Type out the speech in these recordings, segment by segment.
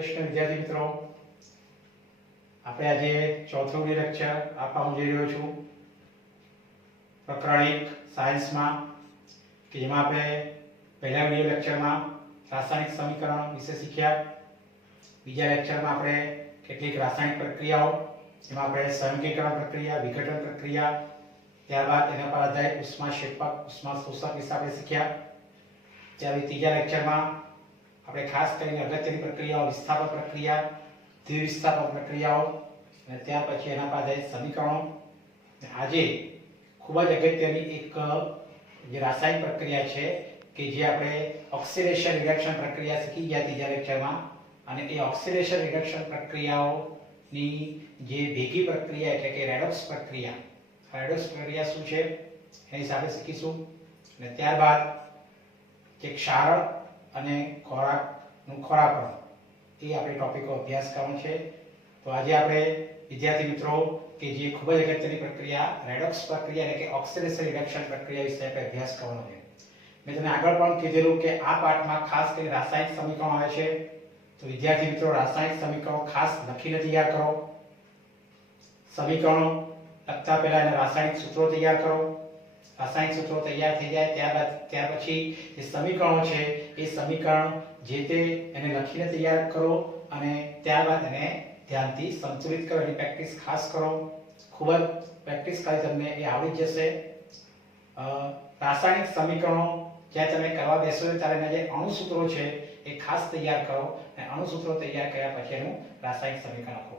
કૃષ્ણ વિદ્યાર્થી મિત્રો, આપણે આજે ચોથો લેક્ચર આપવા હું જઈ રહ્યો છું પ્રકરણ 1 સાયન્સમાં, કે જેમાં આપણે પહેલા વિડિયો લેક્ચરમાં રાસાયણિક સમીકરણ વિશે શીખ્યા. બીજા લેક્ચરમાં આપણે કેટલીક રાસાયણિક પ્રક્રિયાઓ, જેમાં આપણે સંયોગીકરણ પ્રક્રિયા, વિઘટન પ્રક્રિયા, ત્યારબાદ એના પર આધારિત ઉષ્માક્ષેપક, ઉષ્માશોષક વિશે આપણે શીખ્યા. ત્યારે ત્રીજા લેક્ચરમાં આપણે ખાસ કરીને અગત્યની પ્રક્રિયાઓ, વિસ્થાપન પ્રક્રિયા, દ્વિવિસ્થાપન પ્રક્રિયાઓ અને ત્યાર પછી એના પર આધારિત સમીકરણો. આજે ખૂબ જ અગત્યની એક જે રાસાયણિક પ્રક્રિયા છે કે જે આપણે ઓક્સિડેશન રિડક્શન પ્રક્રિયા શીખી ગયા ત્રીજા લેક્ચરમાં, અને એ ઓક્સિડેશન રિડક્શન પ્રક્રિયાઓની જે ભેગી પ્રક્રિયા એટલે કે રેડોક્સ પ્રક્રિયા, રેડોક્સ પ્રક્રિયા શું છે એની સાથે શીખીશું. અને ત્યારબાદ જે ક્ષારણ અને ખોરાકનું ખોરાકરણ, એ આપણે ટોપિકો અભ્યાસ કરવાનો છે. તો આજે આપણે વિદ્યાર્થી મિત્રો કે જે ખૂબ જ અગત્યની પ્રક્રિયા રેડોક્સ પ્રક્રિયા એટલે કે ઓક્સિડેશન રિડક્શન પ્રક્રિયા વિશે આપણે અભ્યાસ કરવાનો છે. મેં તમને આગળ પણ કીધેલું કે આ પાઠમાં ખાસ કરીને રાસાયણિક સમીકરણો આવે છે. તો વિદ્યાર્થી મિત્રો, રાસાયણિક સમીકરણો ખાસ લખીને તૈયાર કરો. સમીકરણો લખતા પહેલા એના રાસાયણિક સૂત્રો તૈયાર કરો. રાસાયણિક સૂત્રો તૈયાર થઈ જાય ત્યાર પછી જે સમીકરણો છે એ સમીકરણ જે તે એને લખીને તૈયાર કરો અને ત્યારબાદ એને ધ્યાનથી સંતુલિત કરો. એની પ્રેક્ટિસ ખાસ કરો. ખૂબ જ પ્રેક્ટિસ કરી તમને એ આવડી જશે. રાસાયણિક સમીકરણો જ્યારે તમે કરવા બેસો ત્યારે એના જે અણુસૂત્રો છે એ ખાસ તૈયાર કરો અને અણુસૂત્રો તૈયાર કર્યા પછી એનું રાસાયણિક સમીકરણ લખો.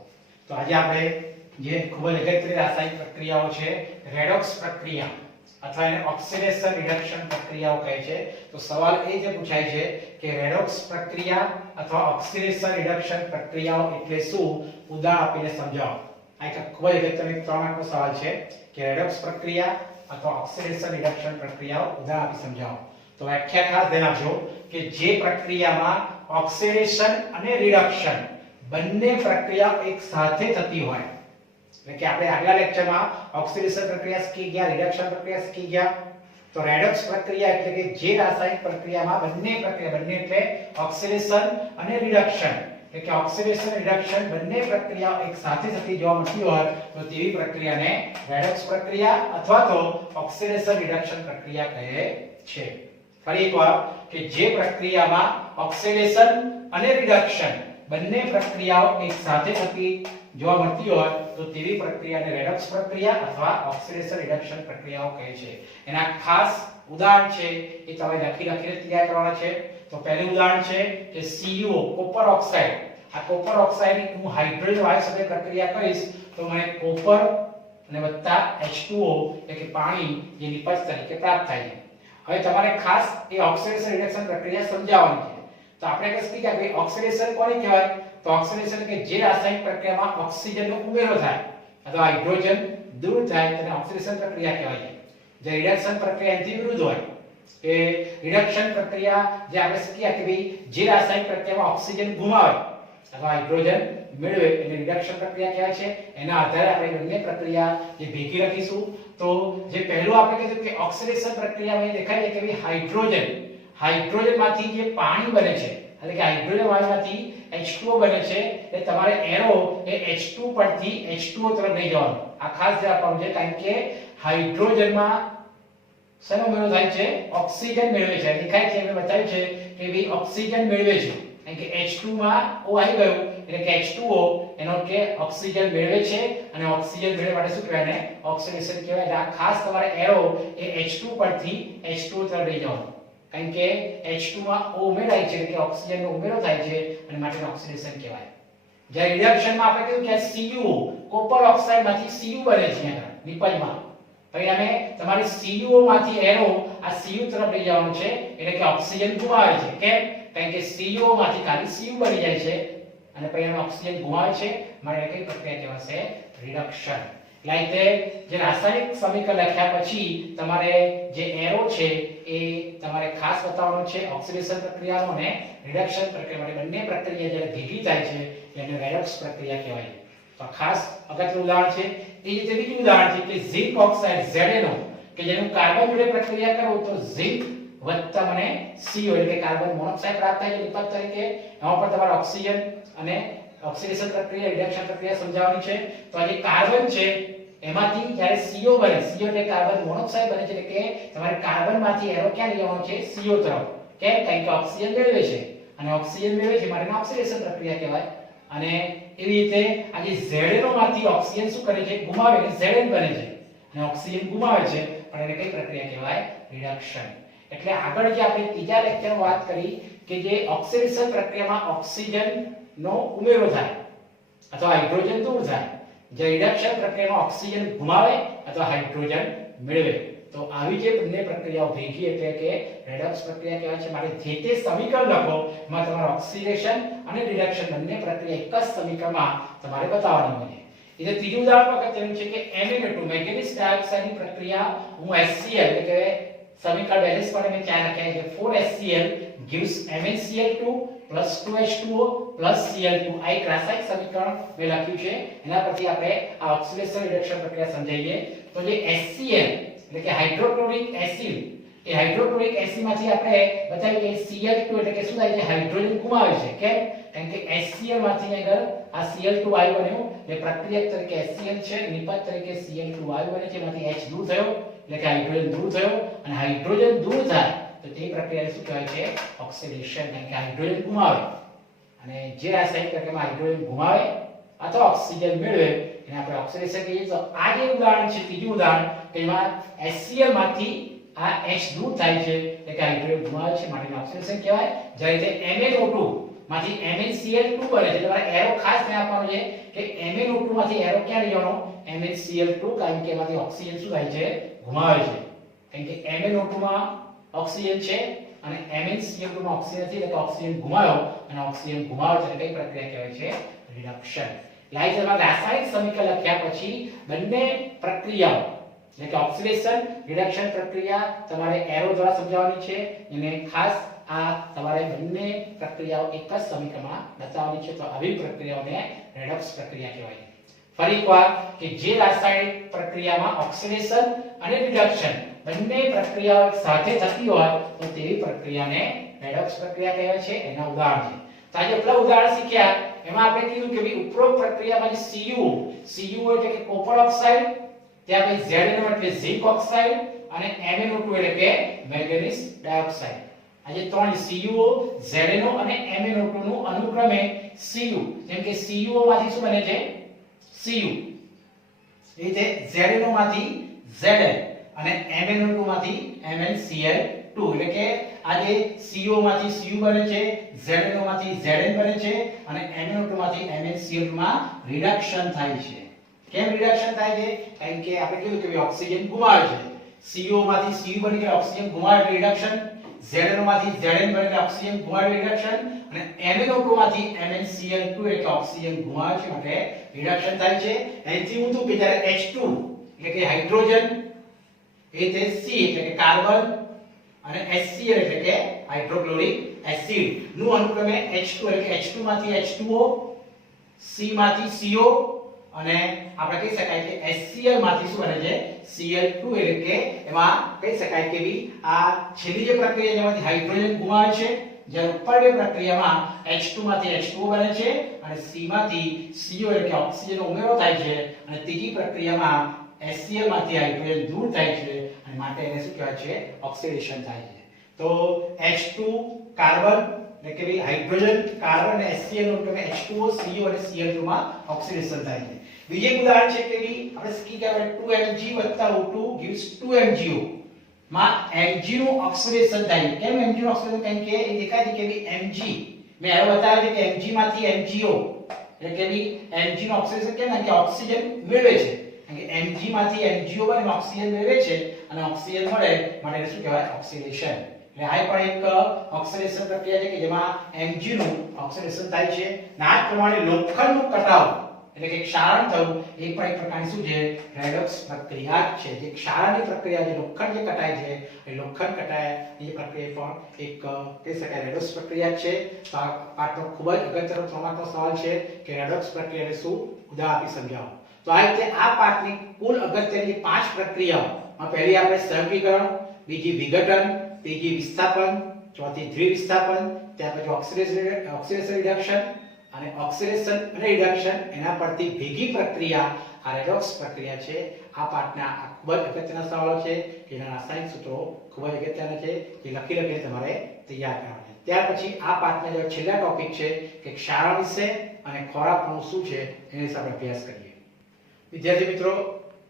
તો આજે આપણે જે ખૂબ જ અગત્યની રાસાયણિક પ્રક્રિયાઓ છે રેડોક્સ પ્રક્રિયા અથવા એને ઓક્સિડેશન રિડક્શન પ્રક્રિયાઓ કહે છે. તો સવાલ એ જે પૂછાય છે કે રેડોક્સ પ્રક્રિયા અથવા ઓક્સિડેશન રિડક્શન પ્રક્રિયાઓ એટલે શું, ઉદાહરણ આપીને સમજાવો. આ એક ખૂબ જ અગત્યનો 3 માર્કનો સવાલ છે કે રેડોક્સ પ્રક્રિયા અથવા ઓક્સિડેશન રિડક્શન પ્રક્રિયાઓ ઉદાહરણ આપી સમજાવો. તો વ્યાખ્યા ખાસ ધ્યાન આપજો કે જે પ્રક્રિયામાં ઓક્સિડેશન અને રિડક્શન બંને પ્રક્રિયાઓ એક સાથે થતી હોય, એટલે કે આપણે આગલા લેક્ચરમાં ઓક્સિડેશન પ્રક્રિયા શીખી ગયા, રિડક્શન પ્રક્રિયા શીખી ગયા. તો રેડોક્સ પ્રક્રિયા એટલે કે જે રાસાયણિક પ્રક્રિયામાં બંને એટલે ઓક્સિડેશન અને રિડક્શન, એટલે કે ઓક્સિડેશન રિડક્શન બંને પ્રક્રિયાઓ એક સાથે થતી જોવા મળતી હોય તો તેવી પ્રક્રિયાને રેડોક્સ પ્રક્રિયા અથવા તો ઓક્સિડેશન રિડક્શન પ્રક્રિયા કહે છે. ફરી એકવાર, કે જે પ્રક્રિયામાં ઓક્સિડેશન અને રિડક્શન બંને પ્રક્રિયાઓ એક સાથે થતી જોવા મળતી હોય તો તેવી પ્રક્રિયાને રેડોક્સ પ્રક્રિયા અથવા ઓક્સિડેશન રિડક્શન પ્રક્રિયાઓ કહે છે. એના ખાસ ઉદાહરણ છે એ તમે લખીને તૈયાર કરવાના છે. તો પહેલું ઉદાહરણ છે કે CuO, કોપર ઓક્સાઇડ. આ કોપર ઓક્સાઇડની હું હાઇડ્રોજન વાયુ સાથે પ્રક્રિયા કરીશ તો મને કોપર અને વત્તા H2O એટલે કે પાણી જે નિપજ તરીકે પ્રાપ્ત થાય છે. હવે તમારે ખાસ એ ઓક્સિડેશન રિડક્શન પ્રક્રિયા સમજાવવાની છે. તો આપણે કહીએ કે ભાઈ ઓક્સિડેશન કોને કહેવાય? તો ઓક્સિડેશન કે જે રાસાયણિક પ્રક્રિયામાં ઓક્સિજનનો ઉમેરો થાય અથવા હાઇડ્રોજન દૂર થાય તેને ઓક્સિડેશન પ્રક્રિયા કહેવાય છે. જે રિડક્શન પ્રક્રિયા એનાથી વિરુદ્ધ હોય કે રિડક્શન પ્રક્રિયા જે આપણે શીખ્યા કે ભાઈ જે રાસાયણિક પ્રક્રિયામાં ઓક્સિજન ગુમાવે અથવા હાઇડ્રોજન મેળવે એને રિડક્શન પ્રક્રિયા કહેવાય છે. એના આધારે આપણે બંને પ્રક્રિયા જે ભેગી રાખીશું. તો જે પહેલું આપણે કીધું કે ઓક્સિડેશન પ્રક્રિયામાં દેખાય છે કે ભાઈ હાઇડ્રોજનમાંથી જે પાણી બને છે એટલે કે હાઇડ્રોજન વાયુમાંથી H2O બને છે એટલે તમારે એરો એ H2 પરથી H2O તરફ લઈ જવાનું. આ ખાસ ધ્યાન આપવાનું છે કારણ કે હાઇડ્રોજનમાં શેનો ઉમેરો થાય છે? ઓક્સિજન મેળવે છે. દેખાય છે મેં બતાવ્યું છે કે ભાઈ ઓક્સિજન મેળવે છે કારણ કે H2 માં O આવી ગયું એટલે કે H2O એનો કે ઓક્સિજન મેળવે છે અને ઓક્સિજન મેળવવા માટે શું કહેવાય? ને ઓક્સિડેશન કહેવાય. એટલે આ ખાસ તમારે એરો એ H2 પરથી H2O તરફ લઈ જવાનું કારણ કે H2 માં O ઉમેરાય છે એટલે કે ઓક્સિજનનો ઉમેરો થાય છે અને માટે ઓક્સિડેશન કહેવાય. જ્યારે રિડક્શનમાં આપણે કહ્યું કે CuO, કોપર ઓક્સાઇડમાંથી Cu બને છે અહીંયા નિપજમાં. પરિણામે તમારે CuO માંથી એરો આ Cu તરફ લઈ જવાનું છે એટલે કે ઓક્સિજન ગુમાવે છે. કેમ? કારણ કે CuO માંથી ખાલી Cu બની જાય છે અને પરિણામે ઓક્સિજન ગુમાવે છે. માટે કઈ પ્રક્રિયા કહેવાશે? રિડક્શન. એટલે જે રાસાયણિક સમીકરણ લખ્યા પછી તમારે જે એરો છે એ તમારે ખાસ બતાવવાનો છે ઓક્સિડેશન પ્રક્રિયાનો અને રિડક્શન પ્રક્રિયા. માટે બંને પ્રક્રિયા જ્યારે ભેગી થાય છે એને રેડોક્સ પ્રક્રિયા કહેવાય. તો ખાસ અગત્યનું ઉદાહરણ છે. એ રીતે બીજું ઉદાહરણ છે કે ઝિંક ઓક્સાઇડ ZnO કે જેનું કાર્બન જોડે પ્રક્રિયા કરો તો ઝિંક વત્તા મને CO એટલે કે કાર્બન મોનોક્સાઇડ પ્રાપ્ત થાય છે નિપજ તરીકે. એમાં પણ તમારે ઓક્સિજન અને ઓક્સિડેશન પ્રક્રિયા રિડક્શન પ્રક્રિયા સમજાવવાની છે. તો આ જે કાર્બન છે એમાંથી જ્યારે CO બને, CO એટલે કાર્બન મોનોક્સાઇડ બને છે એટલે કે તમારે કાર્બનમાંથી એરો ક્યાં લઈ જવાનો છે? CO તરફ. કેમ? કારણ કે ઓક્સિજન મેળવે છે અને ઓક્સિજન મેળવે છે માટે ઓક્સિડેશન પ્રક્રિયા કહેવાય. અને એવી રીતે આ જે ZNO માંથી ઓક્સિજન શું કરે છે? ગુમાવે એટલે Zn બને છે અને ઓક્સિજન ગુમાવે છે પણ એને કઈ પ્રક્રિયા કહેવાય? રિડક્શન. એટલે આગળ જે આપણે ત્રીજા લેક્ચરમાં વાત કરી કે જે ઓક્સિડેશન પ્રક્રિયામાં ઓક્સિજન નો ઉમેરો થાય અથવા હાઇડ્રોજન દૂર થાય, જે રિડક્શન પ્રક્રિયામાં ઓક્સિજન ગુમાવે અથવા હાઇડ્રોજન મેળવે. તો આવી જે બંને પ્રક્રિયાઓ ભેગી એટલે કે રેડોક્સ પ્રક્રિયા કહેવાય છે. માટે જે તે સમીકરણ લખો એમાં તમારે ઓક્સિડેશન અને રિડક્શન બંને પ્રક્રિયા એક જ સમીકરણમાં તમારે બતાવવાની હોય. એટલે ત્રીજું ઉદાહરણ અગત્યનું છે કે MnO2 મેંગેનીઝ ડાયોક્સાઇડની પ્રક્રિયા હું HCl એટલે કે સમીકરણ બેલેન્સ માટે મેં 4 લખ્યા છે. 4HCl gives MnCl2 2H2O Cl2. આ એક રાસાયણિક સમીકરણ મેં લખ્યું છે. એના પરથી આપણે આ ઓક્સિડેશન રિડક્શન પ્રક્રિયા સમજાવીએ. તો જે HCl એટલે કે હાઇડ્રોક્લોરિક એસિડ, એ હાઇડ્રોક્લોરિક એસિડ માંથી આપણે બતાવ્યું કે Cl2 એટલે કે શું થાય છે? હાઇડ્રોજન ગુમાવે છે. કેમ? કારણ કે HCl માંથી આગળ આ Cl2 વાયુ બન્યો એટલે પ્રક્રિયક તરીકે HCl છે, નિપજ તરીકે Cl2 વાયુ બને છે. એમાંથી H દૂર થયો એટલે કે હાઇડ્રોજન દૂર થયો અને હાઇડ્રોજન દૂર થાય તો તે પ્રક્રિયાને શું કહેવાય છે? ઓક્સિડેશન. કારણ કે હાઇડ્રોજન ગુમાવે અને જે રાસાયણિક પ્રક્રિયામાં હાઇડ્રોજન ગુમાવે અથવા ઓક્સિજન મેળવે એને આપણે ઓક્સિડેશન કહીએ. તો આ જે ઉદાહરણ છે ત્રીજું ઉદાહરણ કે એમાં HCl માંથી આ H દૂર થાય છે એટલે કે હાઇડ્રોજન ગુમાવે છે માટે ઓક્સિડેશન કહેવાય. જ્યારે તે MnO2 માંથી MnCl2 બને છે. તમારે એરો ખાસ ધ્યાન આપવાનું છે કે MnO2 માંથી એરો ક્યાં લઈ જવાનો? MnCl2. કારણ કે એમાંથી ઓક્સિજન શું થાય છે? ગુમાવે છે. કારણ કે MnO2 માં ઓક્સિજન છે અને MnCl2 માં ઓક્સિજન નથી એટલે ઓક્સિજન ગુમાવ્યો અને ઓક્સિજન ગુમાવે છે એટલે કઈ પ્રક્રિયા કહેવાય છે? રિડક્શન. લાઈઝરમાં રાસાયણિક સમીકરણ લખ્યા પછી બંને પ્રક્રિયાઓ એટલે કે ઓક્સિડેશન રિડક્શન પ્રક્રિયા તમારે એરો દ્વારા સમજાવવાની છે. અને ખાસ આ તમારે બંને પ્રક્રિયાઓ એક જ સમીકરણમાં બતાવવાની છે. તો આવી પ્રક્રિયાઓને રેડોક્સ પ્રક્રિયા કહેવાય. ફરી એકવાર કે જે રાસાયણિક પ્રક્રિયામાં ઓક્સિડેશન અને રિડક્શન બંને પ્રક્રિયાઓ સાથે થતી હોય તો તેવી પ્રક્રિયાને રેડોક્સ પ્રક્રિયા કહેવાય છે. એના ઉદાહરણ છે. તો આજે એટલા ઉદાહરણ શીખ્યા. એમાં આપણે કીધું કે ભાઈ ઉપરોક્ત પ્રક્રિયામાં જે CO એટલે કે કોપર ઓક્સાઇડ, ત્યાં પછી ZNO એટલે ઝિંક ઓક્સાઇડ અને MnO2 એટલે કે મેંગેનીઝ ડાયોક્સાઇડ. આ જે ત્રણ CO, ZNO અને MnO2 નું અનુક્રમે Cu, જેમ કે CO માંથી શું બને છે? Cu. એ રીતે ZNO માંથી Zn અને MnO2 માંથી MnCl2 એટલે કે આ જે CO માંથી Cu બને છે, ZNO માંથી Zn બને છે અને MnO2 માંથી MnCl2 માં રિડક્શન થાય છે. કેમ રિડક્શન થાય છે? કારણ કે આપણે કીધું કે ઓક્સિજન ગુમાવે છે. CO માંથી Cu બની કે ઓક્સિજન ગુમાવે રિડક્શન, ZNO માંથી Zn બની કે ઓક્સિજન ગુમાવે રિડક્શન અને MnO2 માંથી MnCl2 એટલે ઓક્સિજન ગુમાવે છે માટે રિડક્શન થાય છે. એથી ઊંધું કે જ્યારે H2 એટલે કે હાઇડ્રોજન એ તે C એટલે કે કાર્બન અને HCl એટલે કે હાઇડ્રોક્લોરિક એસિડ નું અનુક્રમે H2 એટલે કે H2 માંથી H2O, C માંથી CO અને આપણે કહી શકાય કે HCl માંથી શું બને છે? Cl2 એટલે કે એમાં કહી શકાય કે ભઈ આ છેલ્લી જે પ્રક્રિયા જેમાંથી હાઇડ્રોજન ગુમાવે છે, જ્યારે ઉપરની પ્રક્રિયામાં H2 માંથી H2O બને છે અને C માંથી CO એટલે કે ઓક્સિજનનો ઉમેરો થાય છે અને ત્રીજી પ્રક્રિયામાં HCl માંથી હાઇડ્રોજન દૂર થાય છે અને માટે એને શું કહેવાય છે? ઓક્સિડેશન થાય છે. તો H2 કાર્બન એટલે કે ભાઈ હાઇડ્રોજન, કાર્બન અને HCl નું એટલે H2O, CO અને Cl2 માં ઓક્સિડેશન થાય છે. બીજું એક ઉદાહરણ છે કે ભાઈ આપણે શીખી ગયા 2Mg O2 gives 2MgO માં Mg નું ઓક્સિડેશન થાય છે. કેમ Mg નું ઓક્સિડેશન? કારણ કે એ દેખાય છે કે ભાઈ Mg મેં હવે બતાવ્યું છે કે Mg માંથી MgO એટલે કે ભાઈ Mg નું ઓક્સિડેશન કેમ? કારણ કે ઓક્સિજન મેળવે છે. કારણ કે Mg માંથી MgO બને ઓક્સિજન મેળવે છે અને ઓક્સિજન મળે માટે એને શું કહેવાય? ઓક્સિડેશન. એટલે આ પણ એક ઓક્સિડેશન પ્રક્રિયા છે કે જેમાં Mg નું ઓક્સિડેશન થાય છે. આ પ્રમાણે લોખંડનું કટાવ એટલે કે ક્ષારણ થવું એ પણ એક પ્રકારની શું છે? રેડોક્સ પ્રક્રિયા છે. જે ક્ષારણની પ્રક્રિયા છે, લોખંડ જે કટાય છે એ લોખંડ કટાયની પ્રક્રિયા પણ એક કહી શકાય રેડોક્સ પ્રક્રિયા છે. તો આ પાઠનો ખૂબ જ અગત્યનો 3 માર્કનો સવાલ છે કે રેડોક્સ પ્રક્રિયાને શું ઉદાહરણ આપી સમજાવો. તો આ રીતે આ પાઠની કુલ અગત્યની 5 પ્રક્રિયાઓ પહેલી આપણે સહગીકરણ, બીજી વિઘટન, ત્રીજી વિસ્થાપન, ચોથી દ્વિવિસ્થાપન, ત્યાર પછી ઓક્સિડેશન રિડક્શન અને ઓક્સિડેશન અને રિડક્શન એના પરથી ભેગી પ્રક્રિયા આ રેડોક્સ પ્રક્રિયા છે. આ પાઠના આ ખૂબ જ અગત્યના સવાલો છે કે એના રાસાયણિક સૂત્રો ખૂબ જ અગત્યના છે જે લખીને તમારે તૈયાર કરવાના છે. ત્યાર પછી આ પાઠના જે છેલ્લા ટોપિક છે કે ક્ષારણ વિશે અને ખોરાકનું શું છે એના વિશે આપણે અભ્યાસ કરીએ. વિદ્યાર્થી મિત્રો,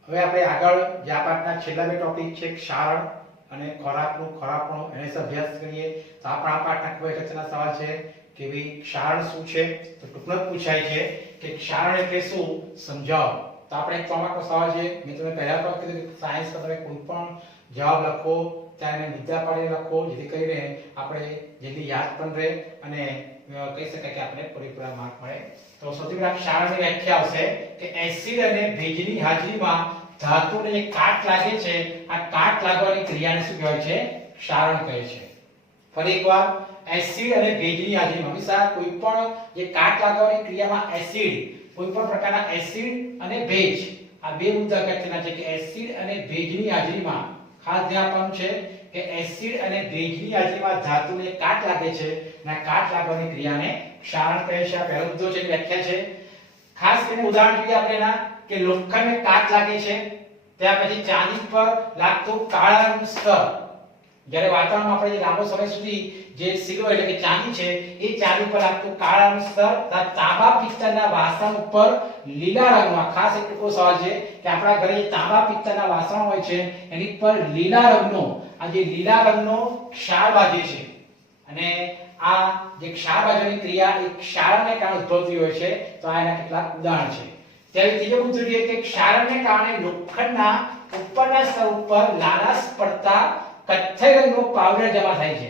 હવે આપણે આગળ જે આ પાઠના છેલ્લા બે ટોપિક છે ક્ષારણ અને ખોરાકનું એના વિશે અભ્યાસ કરીએ. તો આ પાઠના ખૂબ અગત્યના સવાલ છે કે ભાઈ ક્ષારણ શું છે. તો ટૂંકમાં જ પૂછાય છે કે ક્ષારણ એટલે શું, સમજાવો. તો આપણે એક ટોમાટો સવાલ છે. મેં તમને પહેલા પણ કીધું કે સાયન્સમાં તમે કોઈ પણ જવાબ લખો ત્યારે મુદ્દા પાડીને લખો જેથી કરીને આપણે જલ્દી યાદ પણ રહે અને કહી શકાય કે આપણે પૂરેપૂરા માર્ક મળે. તો સૌથી પહેલા ક્ષારણની વ્યાખ્યા આવશે કે એસિડ અને ભેજની હાજરીમાં ધાતુને જે કાટ લાગે છે આ કાટ લાગવાની ક્રિયાને શું કહેવાય છે, ક્ષારણ કહે છે. ફરી એકવાર, એસિડ અને ભેજની હાજરીમાં હંમેશા કોઈ પણ જે કાટ લાગવાની ક્રિયામાં એસિડ, કોઈ પણ પ્રકારના એસિડ અને ભેજ આ બે મુદ્દા અગત્યના છે કે એસિડ અને ભેજની હાજરીમાં ખાસ ધ્યાન આપવાનું છે કે એસિડ અને ભેજની હાજરીમાં ધાતુને કાટ લાગે છે અને કાટ લાગવાની ક્રિયાને ક્ષારણ કહે છે. આ પહેલો મુદ્દો છે, વ્યાખ્યા છે. ખાસ કરીને ઉદાહરણ જોઈએ આપણે એના કે લોખંડને કાટ લાગે છે, ત્યાર પછી ચાંદી પર લાગતું કાળા રંગનું સ્તર, જ્યારે વાતાવરણમાં આપણે લાંબો સમય સુધી જે સિલ્વર એટલે કે ચાંદી છે એ ચાંદી પર લાગતું કાળા રંગનું સ્તર, તાંબા પિત્તળના વાસણ ઉપર લીલા રંગમાં, ખાસ એક ટૂંકો સવાલ છે કે આપણા ઘરે જે તાંબા પિત્તળના વાસણ હોય છે એની પર લીલા રંગનો આ જે લીલા રંગનો ક્ષાર બાજે છે અને આ જે ક્ષાર બાજવાની ક્રિયા એ ક્ષારણને કારણે ઉદ્ભવતી હોય છે. તો આ એના કેટલાક ઉદાહરણ છે. ત્યારે ત્રીજો મુદ્દો જોઈએ કે ક્ષારણને કારણે લોખંડના ઉપરના સ્તર ઉપર લાલાશ પડતા કથ્થઈ રંગનો પાવડર જમા થાય છે.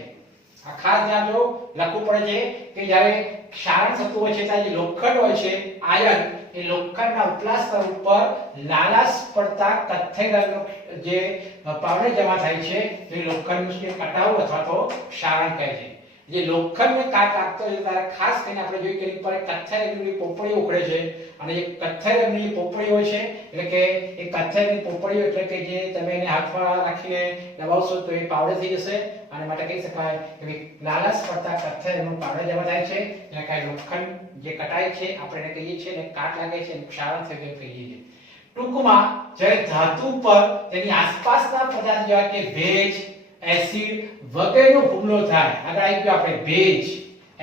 આ ખાસ ધ્યાન જો લખવું પડે છે કે જ્યારે ક્ષારણ થતું હોય છે ત્યારે જે લોખંડ હોય છે આયર્ન એ લોખંડના ઉપલા સ્તર ઉપર લાલાશ પડતા કથ્થઈ રંગનો જે પાવડર જમા થાય છે તે લોખંડનું કટાવ અથવા તો ક્ષારણ કહે છે. જે લોખંડને કાટ લાગતો હોય ત્યારે ખાસ કરીને આપણે જોઈએ કે એની પર કથ્થઈ રંગની પોપડીઓ ઉખડે છે અને જે કથ્થઈ રંગની પોપડી હોય છે એટલે કે એ કથ્થઈ રંગની પોપડીઓ એટલે કે જે તમે એને હાથમાં રાખીને દબાવશો તો એ પાવડર થઈ જશે અને માટે કહી શકાય કે લાલાશ પડતા કથ્થઈ રંગનો પાવડર જમા થાય છે એટલે કે લોખંડ જે કટાય છે આપણે એને કહીએ છીએ ને કાટ લાગે છે એનું ક્ષારણ થઈ ગયું કહીએ છીએ. ટૂંકમાં જ્યારે ધાતુ પર તેની આસપાસના પદાર્થ જેવા કે ભેજ, એસિડ વગેરેનો હુમલો થાય, આગળ આવી ગયો આપણે ભેજ,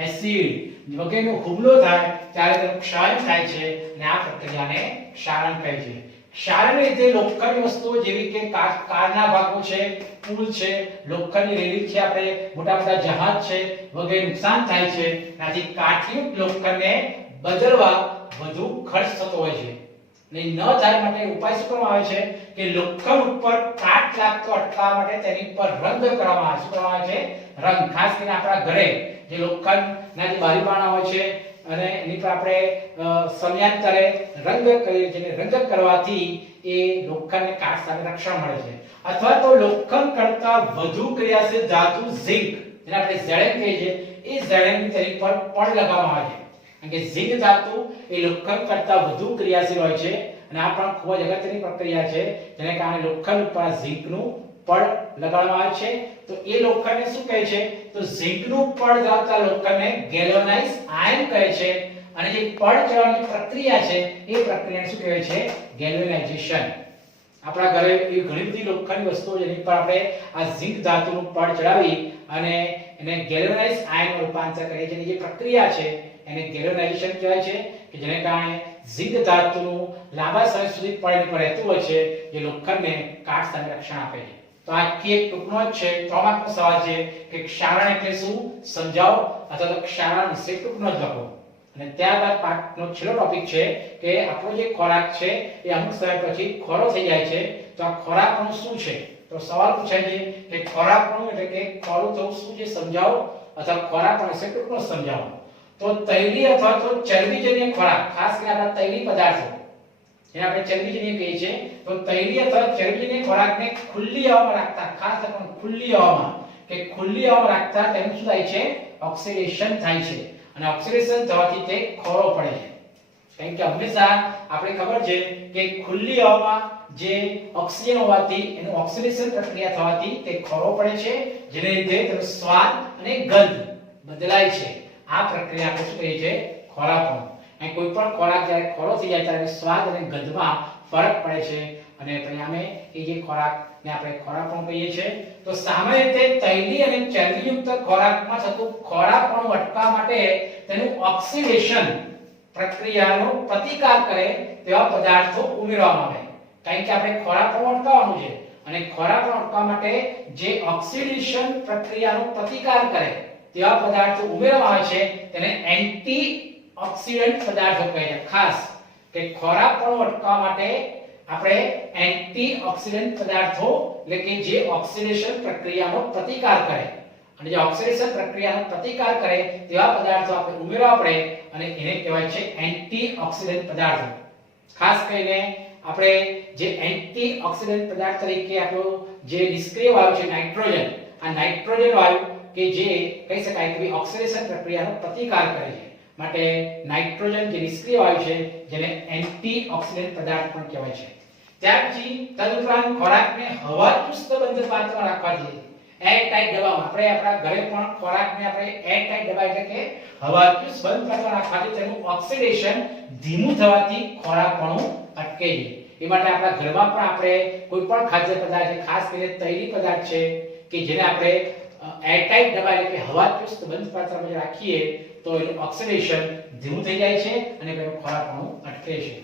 એસિડ વગેરેનો હુમલો થાય ત્યારે તેનું ક્ષારણ થાય છે અને આ પ્રક્રિયાને ક્ષારણ કહે છે. ક્ષારણને લીધે લોખંડની વસ્તુઓ જેવી કે કારના ભાગો છે, પુલ છે, લોખંડની રેલી છે, આપણે મોટા જહાજ છે વગેરે નુકસાન થાય છે. આથી કાઠીયુક્ત લોખંડને બદલવા વધુ ખર્ચ થતો હોય છે. ને ન થાય માટે ઉપાય શું કરવામાં આવે છે કે લોખંડ ઉપર કાટ લાગતો અટકાવવા માટે તેની પર રંગ કરવામાં આવે. શું કરવામાં આવે છે? રંગ. ખાસ કરીને આપણા ઘરે જે લોખંડના જે બારીબારણા હોય છે અને એની પર આપણે સમયાંતરે રંગ કરીએ છીએ. રંગ કરવાથી એ લોખંડને કાટ સામે રક્ષણ મળે છે. અથવા તો લોખંડ કરતા વધુ ક્રિયાશીલ ધાતુ ઝિંક, જેને આપણે ઝેડેન કહીએ છીએ, એ ઝેડેન તેની પર પડ લગાવવામાં આવે છે. કારણ કે ઝિંક ધાતુ એ લોખંડ કરતા વધુ ક્રિયાશીલ હોય છે અને આ પણ ખૂબ જ અગત્યની પ્રક્રિયા છે જેને કારણે લોખંડ ઉપર ઝિંકનું પડ લગાડવામાં આવે છે. તો એ લોખંડને શું કહે છે? તો ઝિંકનું પડ ધરાવતા લોખંડને ગેલ્વેનાઇઝ આયન કહે છે અને જે પડ ચડવાની પ્રક્રિયા છે એ પ્રક્રિયાને શું કહેવાય છે? ગેલ્વેનાઇઝેશન. આપણા ઘરે એવી ઘણી બધી લોખંડની વસ્તુઓ જેની પર આપણે આ ઝિંક ધાતુનું પડ ચડાવી અને એને ગેલ્વેનાઇઝ આયનમાં રૂપાંતર કરીએ છીએ. જે પ્રક્રિયા છે એને ગેલ્વેનાઇઝેશન કહેવાય છે કે જેને કારણે ઝિંક ધાતુનું લાંબા સમય સુધી પડ પર રહેતું હોય છે જે લોખંડને કાટ સામે રક્ષણ આપે છે. તો આ એક ટૂંકનો જ છે, 3 માર્કનો સવાલ છે કે ક્ષારણ એટલે શું, સમજાવો અથવા તો ક્ષારણ વિશે ટૂંકનો જ લખો. અને ત્યારબાદ પાઠનો છેલ્લો ટોપિક છે કે આપણો જે ખોરાક છે એ અમુક સમય પછી ખોરો થઈ જાય છે. તો આ ખોરાકનું શું છે? તો સવાલ પૂછાય છે કે ખોરાકનું એટલે કે ખોરું થવું શું છે, સમજાવો અથવા ખોરાક વિશે ટૂંકનો સમજાવો. તો તૈલી અથવા તો ચરબીજન્ય ખોરાક, ખાસ કરીને આપણા તૈલી પદાર્થો જેને આપણે ચરબીજન્ય કહીએ છીએ, તો તૈલી અથવા ચરબીજન્ય ખોરાકને ખુલ્લી હવામાં રાખતા, ખાસ કરીને ખુલ્લી હવામાં રાખતા તેનું શું થાય છે? ઓક્સિડેશન થાય છે અને ઓક્સિડેશન થવાથી તે ખોરો પડે છે. કારણ કે હંમેશા આપણે ખબર છે કે ખુલ્લી હવામાં જે ઓક્સિજન હોવાથી એનું ઓક્સિડેશન પ્રક્રિયા થવાથી તે ખોરો પડે છે, જેને લીધે તેનો સ્વાદ અને ગંધ બદલાય છે. આ પ્રક્રિયા આપણે શું કહીએ છીએ? ખોરાપણું. અને કોઈ પણ ખોરાક જ્યારે ખોરો થઈ જાય ત્યારે સ્વાદ અને ગંધમાં ફરક પડે છે અને પરિણામે એ જે ખોરાકને આપણે ખોરાપણું કહીએ છીએ. તો સામાન્ય રીતે તૈલી અને ચરબીયુક્ત ખોરાકમાં થતું ખોરાપણું અટકાવવા માટે તેનું ઓક્સિડેશન પ્રક્રિયાનો પ્રતિકાર કરે તેવા પદાર્થો ઉમેરવામાં આવે. કારણ કે આપણે ખોરાપણું અટકાવવાનું છે અને ખોરાપણું અટકાવવા માટે જે ઓક્સિડેશન પ્રક્રિયાનો પ્રતિકાર કરે તેવા પદાર્થો ઉમેરવામાં આવે છે તેને એન્ટી ઓક્સિડન્ટ પદાર્થો કહે છે. ખાસ કે ખોરાપણું અટકાવવા માટે આપણે એન્ટી ઓક્સિડન્ટ પદાર્થો એટલે કે જે ઓક્સિડેશન પ્રક્રિયાનો પ્રતિકાર કરે અને જે ઓક્સિડેશન પ્રક્રિયાનો પ્રતિકાર કરે તેવા પદાર્થો આપણે ઉમેરવા પડે અને એને કહેવાય છે એન્ટી ઓક્સિડન્ટ પદાર્થો. ખાસ કરીને આપણે જે એન્ટી ઓક્સિડન્ટ પદાર્થ તરીકે આપણો જે નિષ્ક્રિય વાયુ છે નાઇટ્રોજન, આ નાઇટ્રોજન વાયુ કે જે કહી શકાય કે ઓક્સિડેશન પ્રક્રિયાનો પ્રતિકાર કરે છે માટે નાઇટ્રોજન જે નિષ્ક્રિય વાયુ છે જેને એન્ટી ઓક્સિડન્ટ પદાર્થ પણ કહેવાય છે. ત્યાર પછી તદુપરાંત ખોરાકને હવાચુસ્ત બંધ પાત્રમાં રાખવા જોઈએ. એર ટાઇટ ડબ્બામાં આપણે આપણા ઘરે પણ ખોરાકને આપણે એર ટાઇટ ડબ્બા એટલે કે હવાચુસ્ત બંધ પાત્રમાં રાખવાથી તેનું ઓક્સિડેશન ધીમું થવાથી ખોરાકપણું અટકે છે. એ માટે આપણા ઘરમાં પણ આપણે કોઈ પણ ખાદ્ય પદાર્થ ખાસ કરીને તૈલી પદાર્થ છે કે જેને આપણે એરટાઇટ ડબ્બા એટલે કે હવાચુસ્ત બંધ પાત્રમાં રાખીએ તો એનું ઓક્સિડેશન ધીમું થઈ જાય છે અને તેનો ખોરાકપણું અટકે છે.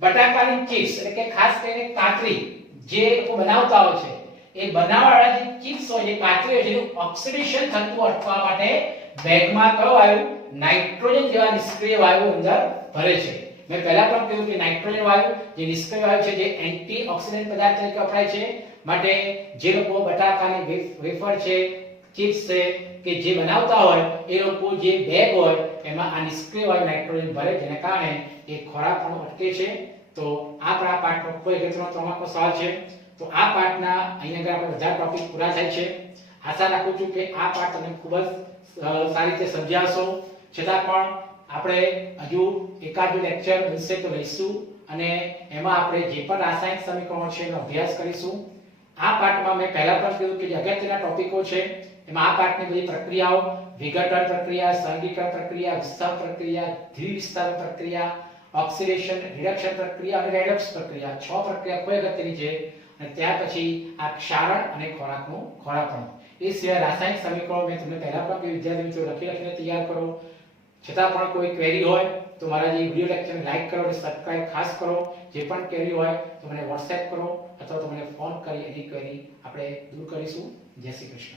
બટાકાની ચિપ્સ એટલે કે ખાસ કરીને કાતરી જે લોકો બનાવતા હોય છે એ બનાવવાવાળા જે ચિપ્સ હોય જે કાતરી હોય જેનું ઓક્સિડેશન થતું અટકાવવા માટે બેગમાં કયો વાયુ? નાઇટ્રોજન જેવા નિષ્ક્રિય વાયુ અંદર ભરે છે. મેં પહેલા પણ કહ્યું કે નાઇટ્રોજન વાયુ જે નિષ્ક્રિય વાયુ છે જે એન્ટી ઓક્સિડન્ટ પદાર્થ તરીકે વપરાય છે. માટે જે લોકો બટાકાની વેફર છે, ચિપ્સ છે કે જે બનાવતા હોય એ લોકો જે બેગ હોય એમાં આ નિષ્ક્રિય વાયુ નાઇટ્રોજન ભરે જેને કારણે એ ખોરાકપણું અટકે છે. તો આ પણ આ પાઠનો ખૂબ અગત્યનો 3 સવાલ છે. તો આ પાઠના અહીંયા આગળ આપણે બધા ટોપિક પૂરા થાય છે. આશા રાખું છું કે આ પાઠ તમને ખૂબ જ સારી રીતે સમજ્યા હશો. છતાં પણ આપણે હજુ એકાદ લેક્ચર બનશે તો લઈશું અને એમાં આપણે જે પણ રાસાયણિક સમીકરણો છે એનો અભ્યાસ કરીશું. આ પાઠમાં મેં પહેલા પણ કહ્યું કે જે અગત્યના ટોપિકો છે એમાં આ પાઠની બધી પ્રક્રિયાઓ વિઘટન પ્રક્રિયા, સંઘીકરણ પ્રક્રિયા, વિસ્થાપન પ્રક્રિયા, દ્વિવિસ્થાપન પ્રક્રિયા, ઓક્સિડેશન રિડક્શન પ્રક્રિયા અને રેડોક્સ પ્રક્રિયા 6 પ્રક્રિયા કોઈ અગત્યની છે. અને ત્યાર પછી આ ક્ષારણ અને ખોરાકનું ખોરાપણું. એ સિવાય રાસાયણિક સમીકરણો મેં તમને પહેલા પણ કહ્યું વિદ્યાર્થી મિત્રો લખીને તૈયાર કરો. છતાં પણ કોઈ ક્વેરી હોય તો મારા જે વિડિયો લેક્ચરને લાઈક કરો અને સબસ્ક્રાઇબ ખાસ કરો. જે પણ ક્વેરી હોય તો મને WhatsApp કરો અથવા તો મને ફોન કરી એની ક્વેરી આપણે દૂર કરીશું. જય શ્રી કૃષ્ણ.